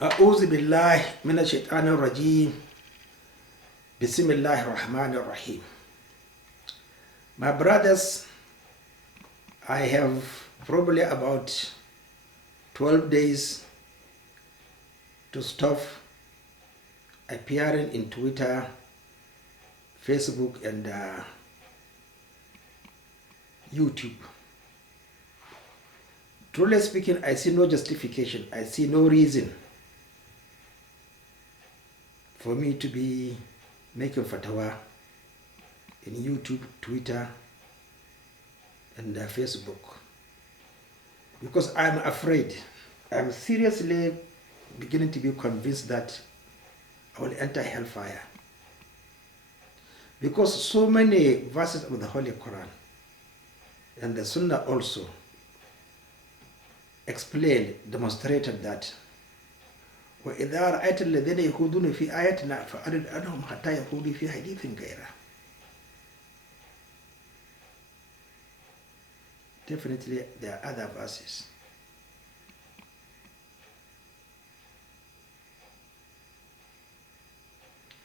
أعوذ بالله من الشيطان الرجيم بسم الله الرحمن الرحيم. My brothers, I have probably about 12 days to stop appearing in Twitter, Facebook and YouTube. Truly speaking, I see no justification, I see no reason for me to be making fatwa in YouTube, Twitter and Facebook, because I'm afraid, I'm seriously beginning to be convinced that I will enter hellfire, because so many verses of the Holy Quran and the Sunnah also explained, demonstrated that وَإِذَا رَأَيْتَ الَّذِينَ يَخُوضُونَ فِي آيَاتِنَا فَأَعْرِضْ عَنْهُمْ حَتَّى يَخُوضُوا فِي حَدِيثٍ غَيْرِهِ. Definitely there are other verses.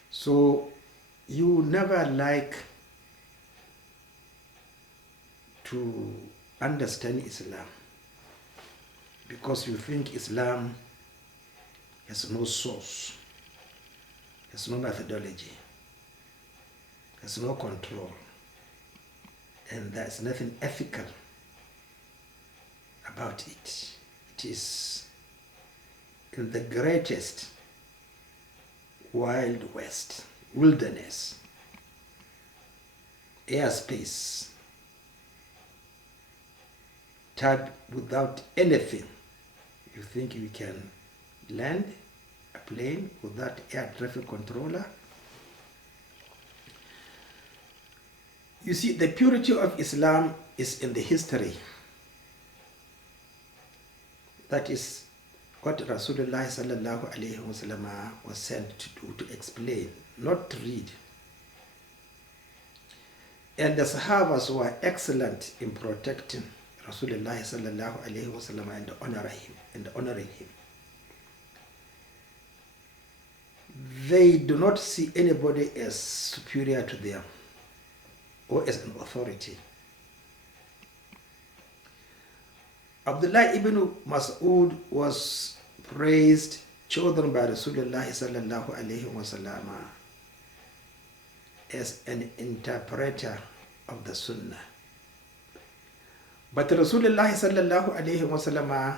So you never like to understand Islam because you think Islam has no source, has no methodology, has no control, and there's nothing ethical about it. It is in the greatest wild west, wilderness, airspace, tagged without anything. You think you can land a plane without air traffic controller? You see, the purity of Islam is in the history. That is what Rasulullah sallallahu alayhi wasallam was sent to do, to explain, not to read. And the Sahabas were excellent in protecting Rasulullah sallallahu alayhi wasallam and honoring him. They do not see anybody as superior to them or as an authority. Abdullah ibn Mas'ud was praised, chosen by Rasulullah sallallahu alayhi wasallam as an interpreter of the Sunnah. But Rasulullah sallallahu alayhi wasallam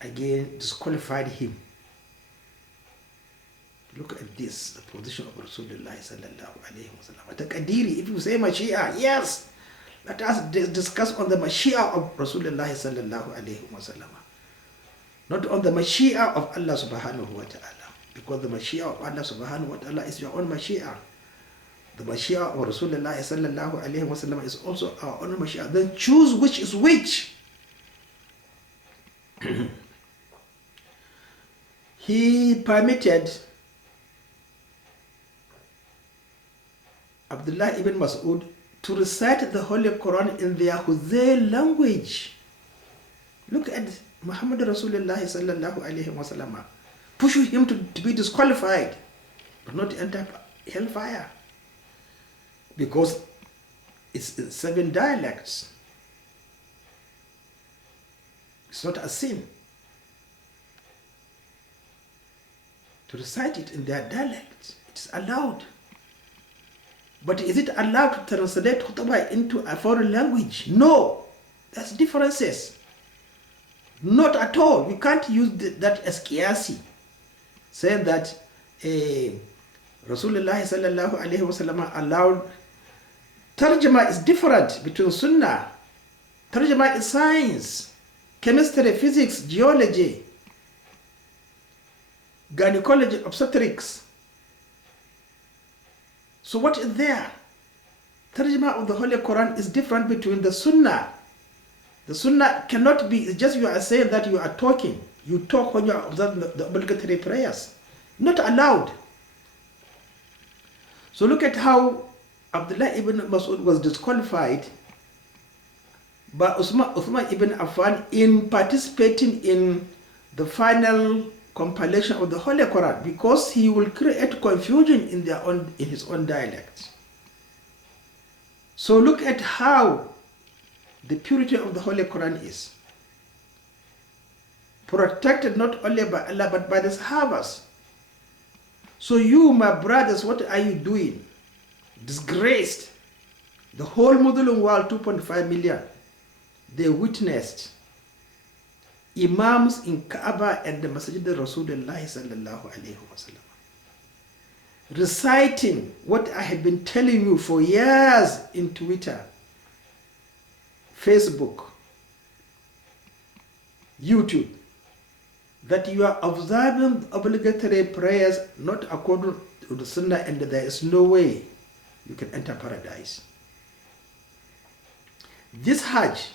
again disqualified him. Look at this, the position of Rasulullah sallallahu alayhi wasallam. Taqadiri, if you say Mashiach, yes, let us discuss on the Mashiach of Rasulullah sallallahu alayhi wasallam, not on the Mashiach of Allah subhanahu wa ta'ala, because the Mashiach of Allah subhanahu wa ta'ala is your own Mashiach. The Mashiach of Rasulullah sallallahu alayhi wasallam is also our own Mashiach. Then choose which is which. He permitted Abdullah ibn Mas'ud to recite the Holy Quran in their Huzayl language. Look at Muhammad Rasulullah sallallahu alayhi wasallam, pushing him to be disqualified, but not enter hellfire, because it's in 7 dialects. It's not a sin to recite it in their dialect. It's allowed. But is it allowed to translate khutbah into a foreign language? No. There's differences. Not at all. We can't use that as qiyasi, saying that Rasulullah sallallahu alayhi wasallam allowed. Tarjama is different between Sunnah. Tarjama is science, chemistry, physics, geology, gynecology, obstetrics. So what is there? Tarjama of the Holy Quran is different between the Sunnah. The Sunnah cannot be just you are saying that you are talking. You talk when you are observing the obligatory prayers. Not allowed. So look at how Abdullah ibn Mas'ud was disqualified by Uthman ibn Affan in participating in the final compilation of the Holy Quran, because he will create confusion in his own dialect. So look at how the purity of the Holy Quran is protected not only by Allah but by the Sahabas. So you, my brothers, what are you doing? Disgraced. The whole Muslim world, 2.5 million, they witnessed Imams in Ka'ba and the Masjid Rasulullah sallallahu alayhi wa sallam reciting what I have been telling you for years in Twitter, Facebook, YouTube, that you are observing obligatory prayers not according to the Sunnah, and there is no way you can enter paradise. This Hajj,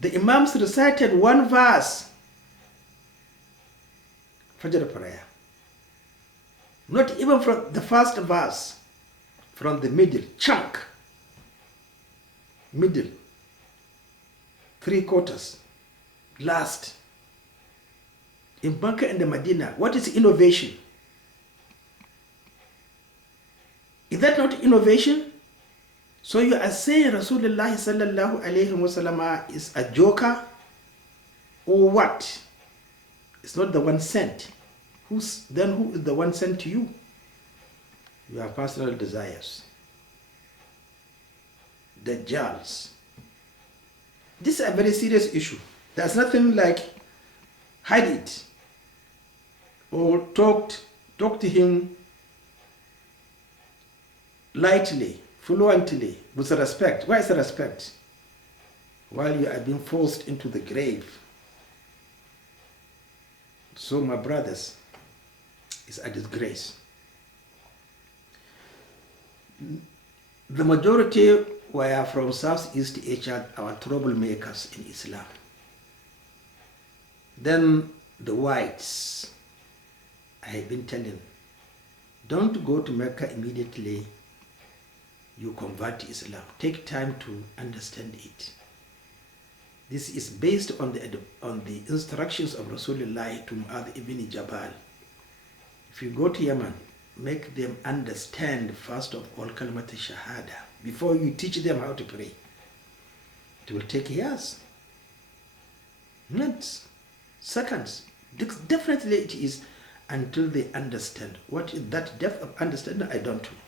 the Imams recited one verse, Fajr prayer. Not even from the first verse, from the middle, chunk, middle, 3/4, last. In Mecca and the Medina, what is innovation? Is that not innovation? So you are saying Rasulullah sallallahu alayhi wa sallam is a joker, or what? It's not the one sent. Who is the one sent to you? Your personal desires. Dajjals. This is a very serious issue. There's nothing like hide it or talk to him lightly, fluently, with respect. Why is the respect? While you are being forced into the grave. So my brothers, it's a disgrace. The majority were from Southeast Asia, our troublemakers in Islam. Then the whites, I have been telling, don't go to Mecca immediately you convert to Islam. Take time to understand it. This is based on the instructions of Rasulullah to Mu'adh ibn Jabal. If you go to Yemen, make them understand first of all Kalimat Shahada before you teach them how to pray. It will take years, months, seconds. Definitely it is until they understand. What is that depth of understanding? I don't know.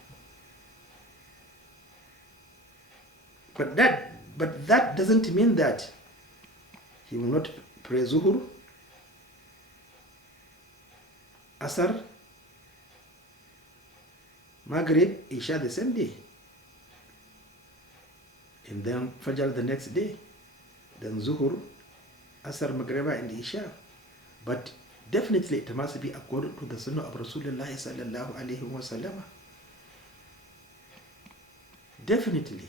But that doesn't mean that he will not pray Zuhur, Asr, Maghrib, Isha the same day, and then Fajr the next day, then Zuhur, Asr, Maghrib, and Isha. But definitely it must be according to the Sunnah of Rasulullah sallallahu alayhi wa sallam. Definitely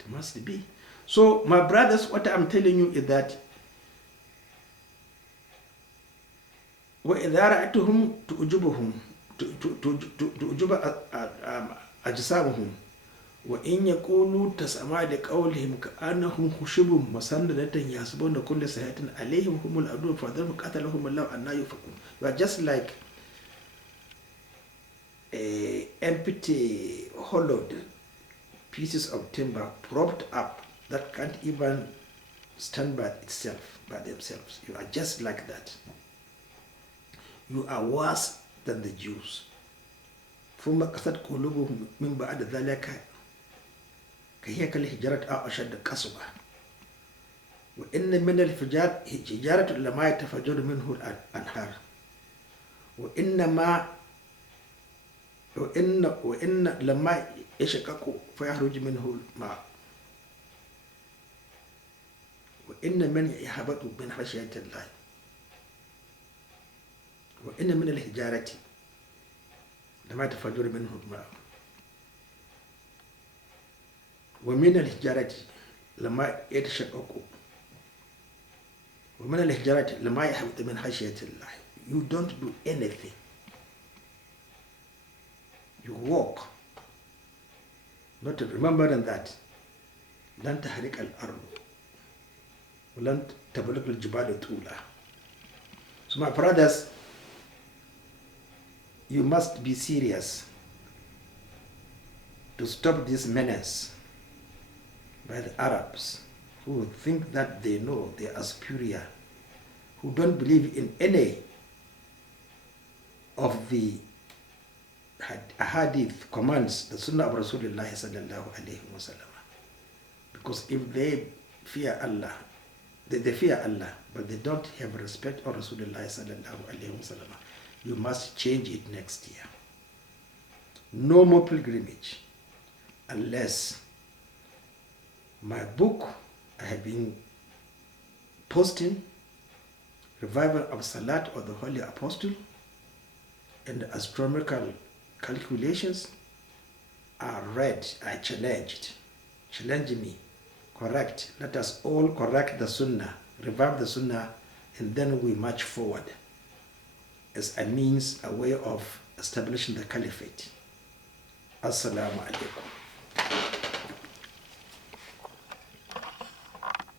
it must be. So my brothers, what I'm telling you is that وَإِذَا رَأَيْتُهُمْ تُعْجِبُ أَجْسَامُهُمْ وَإِنْ يَقُولُوا تَسْمَعُ لِقَوْلِهِمْ كَأَنَّهُمْ خُشُبٌ مُّسَنَّدَةٌ يَحْسَبُونَ كُلَّ صَيْحَةٍ عَلَيْهِمْ هُمُ الْعَدُوُّ فَذَرْهُمْ قَاتَلَهُمُ اللَّهُ أَنَّىٰ يُؤْفَكُونَ. You are just like empty, hollowed pieces of timber propped up that can't even stand by themselves. You are just like that. You are worse than the Jews. ثم قست قلوبهم من بعد ذلك كهيكل الحجارة أو أشد قسوة وإن من الحجارة لما يتفجر منه الأنهار وإن لما يشقق فيخرج منه الماء وإن من يهبط من خشية الله وإن من الحجارة لما يتفجر منه الماء ومن الحجارة لما يتشقق ومن الحجارة لما يهبط من خشية الله. You don't do anything. You walk. Not remembering that لن تحرق الأرض ولن تبلغ الجبال طولا. So my brothers, you must be serious to stop this menace by the Arabs who think that they know they are superior, who don't believe in any of the hadith commands, the sunnah of Rasulullah sallallahu alayhi wa sallam. Because if they fear Allah, they fear Allah, but they don't have respect for Rasulullah sallallahu alayhi wa sallam, you must change it next year. No more pilgrimage unless my book I have been posting, Revival of Salat of the Holy Apostle, and the astronomical calculations are read. I challenge me, correct. Let us all correct the Sunnah, revive the Sunnah, and then we march forward as a means, a way of establishing the Caliphate. Assalamu alaikum.